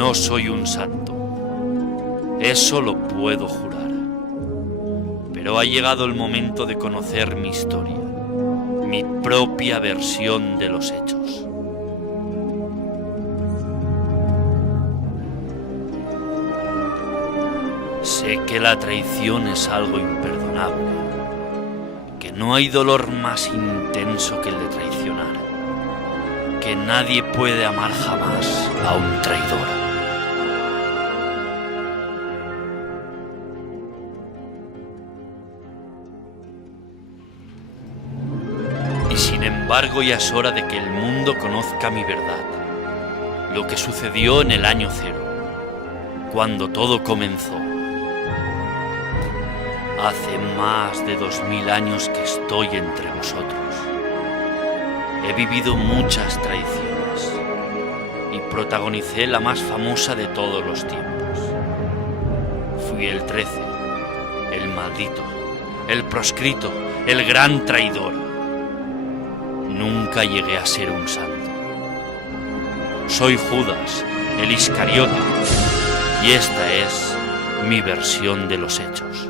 No soy un santo, eso lo puedo jurar. Pero ha llegado el momento de conocer mi historia, mi propia versión de los hechos. Sé que la traición es algo imperdonable, que no hay dolor más intenso que el de traicionar, que nadie puede amar jamás a un traidor. Y sin embargo ya es hora de que el mundo conozca mi verdad, lo que sucedió en el año 0, cuando todo comenzó. Hace más de 2000 años que estoy entre vosotros. He vivido muchas traiciones y protagonicé la más famosa de todos los tiempos. Fui el 13, el maldito, el proscrito, el gran traidor. Nunca llegué a ser un santo. Soy Judas, el Iscariote, y esta es mi versión de los hechos.